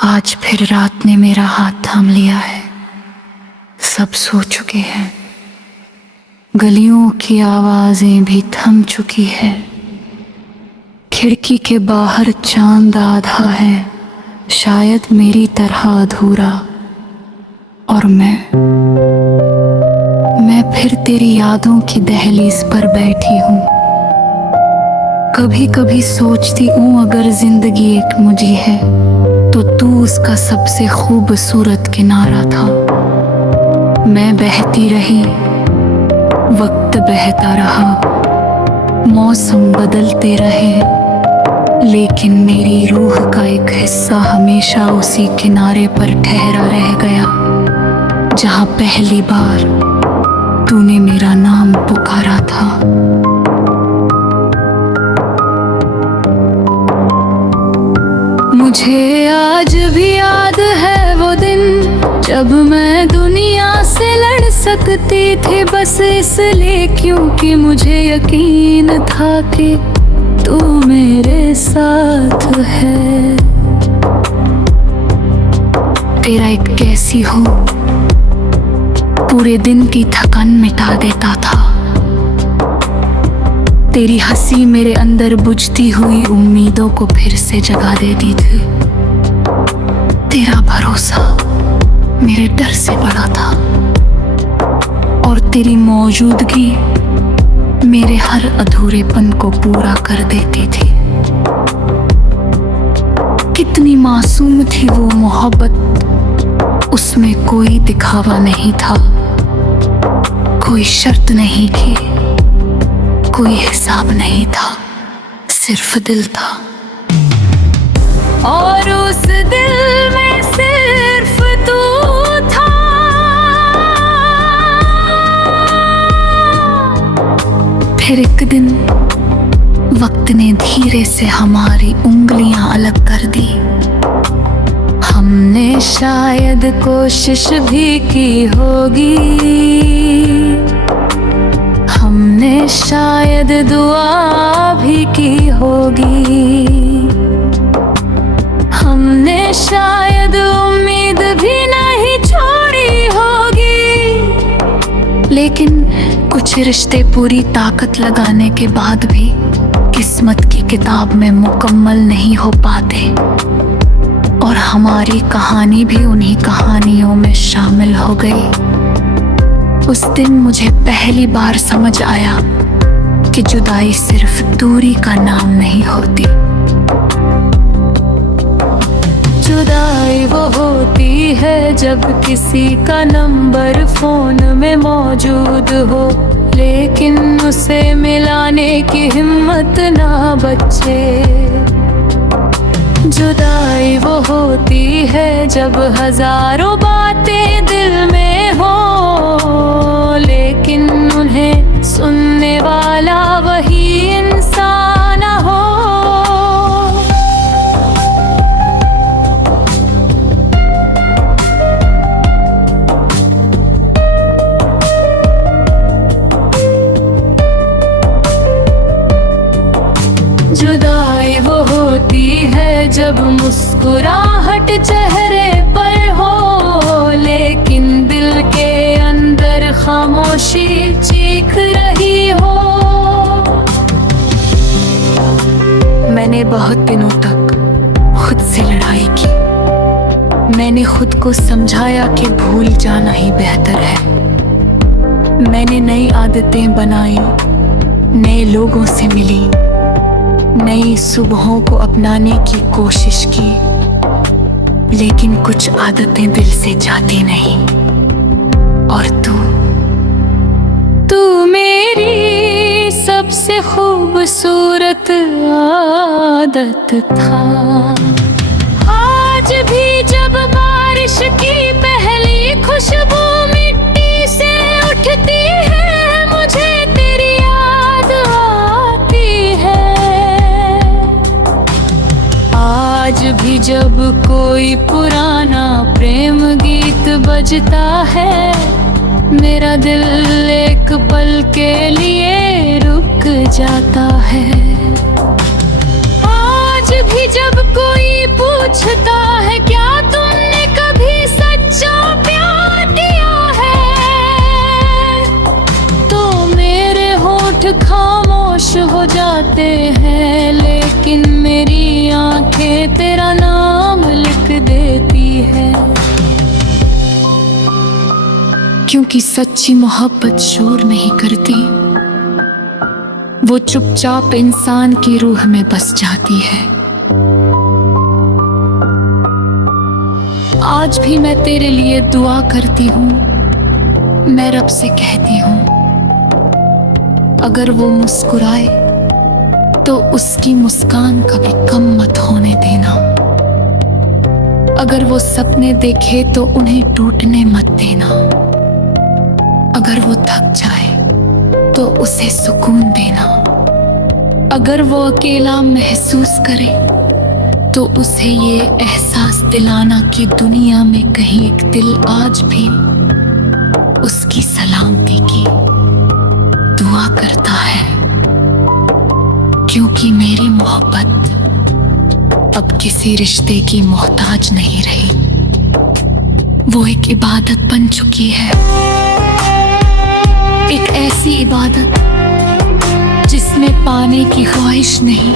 आज फिर रात ने मेरा हाथ थाम लिया है। सब सो चुके हैं, गलियों की आवाजें भी थम चुकी है। खिड़की के बाहर चांद आधा है, शायद मेरी तरह अधूरा। और मैं फिर तेरी यादों की दहलीज पर बैठी हूँ। कभी कभी सोचती हूँ अगर जिंदगी एक मुझे है तो तू उसका सबसे खूबसूरत किनारा था। मैं बहती रही, वक्त बहता रहा, मौसम बदलते रहे, लेकिन मेरी रूह का एक हिस्सा हमेशा उसी किनारे पर ठहरा रह गया जहाँ पहली बार तूने मेरा नाम पुकारा था। मुझे आज भी याद है वो दिन जब मैं दुनिया से लड़ सकती थी, बस इसलिए क्योंकि मुझे यकीन था कि तू मेरे साथ है। तेरा एक कैसी हो पूरे दिन की थकान मिटा देता था। तेरी हंसी मेरे अंदर बुझती हुई उम्मीदों को फिर से जगा देती थी। तेरा भरोसा मेरे डर से बड़ा था और तेरी मौजूदगी मेरे हर अधूरेपन को पूरा कर देती थी। कितनी मासूम थी वो मोहब्बत, उसमें कोई दिखावा नहीं था, कोई शर्त नहीं थी, कोई हिसाब नहीं था, सिर्फ दिल था। और उस दिल में सिर्फ तू था। फिर एक दिन वक्त ने धीरे से हमारी उंगलियां अलग कर दी। हमने शायद कोशिश भी की होगी, हमने शायद दुआ भी की होगी, हमने शायद उम्मीद भी नहीं छोड़ी होगी। लेकिन कुछ रिश्ते पूरी ताकत लगाने के बाद भी किस्मत की किताब में मुकम्मल नहीं हो पाते, और हमारी कहानी भी उन्हीं कहानियों में शामिल हो गई। उस दिन मुझे पहली बार समझ आया कि जुदाई सिर्फ दूरी का नाम नहीं होती। जुदाई वो होती है जब किसी का नंबर फोन में मौजूद हो, लेकिन उसे मिलाने की हिम्मत ना बचे। जुदाई वो होती है जब हजारों बातें दिल में हो, लेकिन उन्हें सुनने वाला वही इंसान हो। जुदाई वो होती है जब मुस्कुराहट चेहरे पर हो, लेकिन दिल के अंदर खामोशी चीख रही हो। मैंने बहुत दिनों तक खुद से लड़ाई की। मैंने खुद को समझाया कि भूल जाना ही बेहतर है। मैंने नई आदतें बनाई, नए लोगों से मिली, नई सुबहों को अपनाने की कोशिश की, लेकिन कुछ आदतें दिल से जाती नहीं। और तू मेरी सबसे खूबसूरत आदत था। आज भी जब बारिश की पहली खुशबू मिट्टी से उठती है, मुझे तेरी याद आती है। आज भी जब कोई पुराना प्रेम गीत बजता है, मेरा दिल एक पल के लिए रुक जाता है। आज भी जब कोई पूछता है क्या जाते हैं, लेकिन मेरी आंखें तेरा नाम लिख देती है। क्योंकि सच्ची मोहब्बत शोर नहीं करती, वो चुपचाप इंसान की रूह में बस जाती है। आज भी मैं तेरे लिए दुआ करती हूँ, मैं रब से कहती हूँ, अगर वो मुस्कुराए तो उसकी मुस्कान कभी कम मत होने देना। अगर वो सपने देखे तो उन्हें टूटने मत देना। अगर वो थक जाए तो उसे सुकून देना। अगर वो अकेला महसूस करे तो उसे ये एहसास दिलाना कि दुनिया में कहीं एक दिल आज भी उसकी सलामती की दुआ करता है। क्योंकि मेरी मोहब्बत अब किसी रिश्ते की मोहताज नहीं रही, वो एक इबादत बन चुकी है। एक ऐसी इबादत जिसमें पाने की ख्वाहिश नहीं,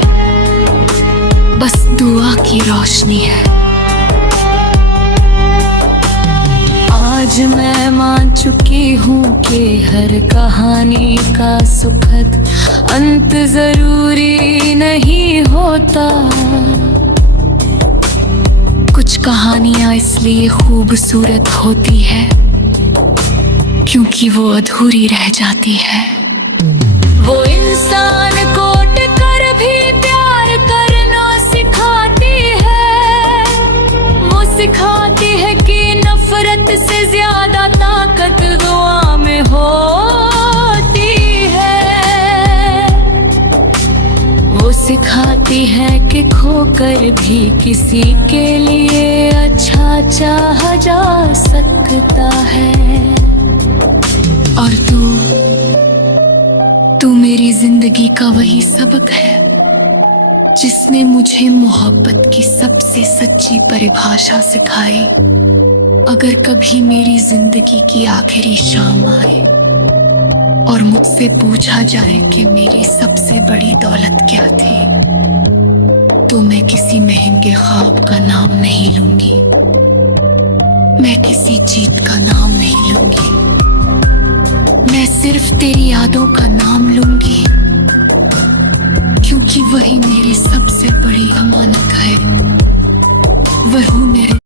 बस दुआ की रोशनी है। आज मैं मान चुकी हूँ कि हर कहानी का सुखद अंत जरूरी नहीं होता। कुछ कहानियां इसलिए खूबसूरत होती है क्योंकि वो अधूरी रह जाती है। वो इंसान को टकर भी प्यार करना सिखाती है। वो सिखाती है कि नफरत से ज्यादा ताकत दुआ में होती है। वो सिखाती है कि खोकर भी किसी के लिए अच्छा चाहा जा सकता है। और तू मेरी जिंदगी का वही सबक है जिसने मुझे मोहब्बत की सबसे सच्ची परिभाषा सिखाई। अगर कभी मेरी जिंदगी की आखिरी शाम आए और मुझसे पूछा जाए कि मेरी सबसे बड़ी दौलत क्या थी, तो मैं किसी महंगे ख्वाब का नाम नहीं लूंगी, मैं किसी जीत का नाम नहीं लूंगी। मैं सिर्फ तेरी यादों का नाम लूंगी, क्योंकि वही मेरी सबसे बड़ी अमानत है। वही मेरे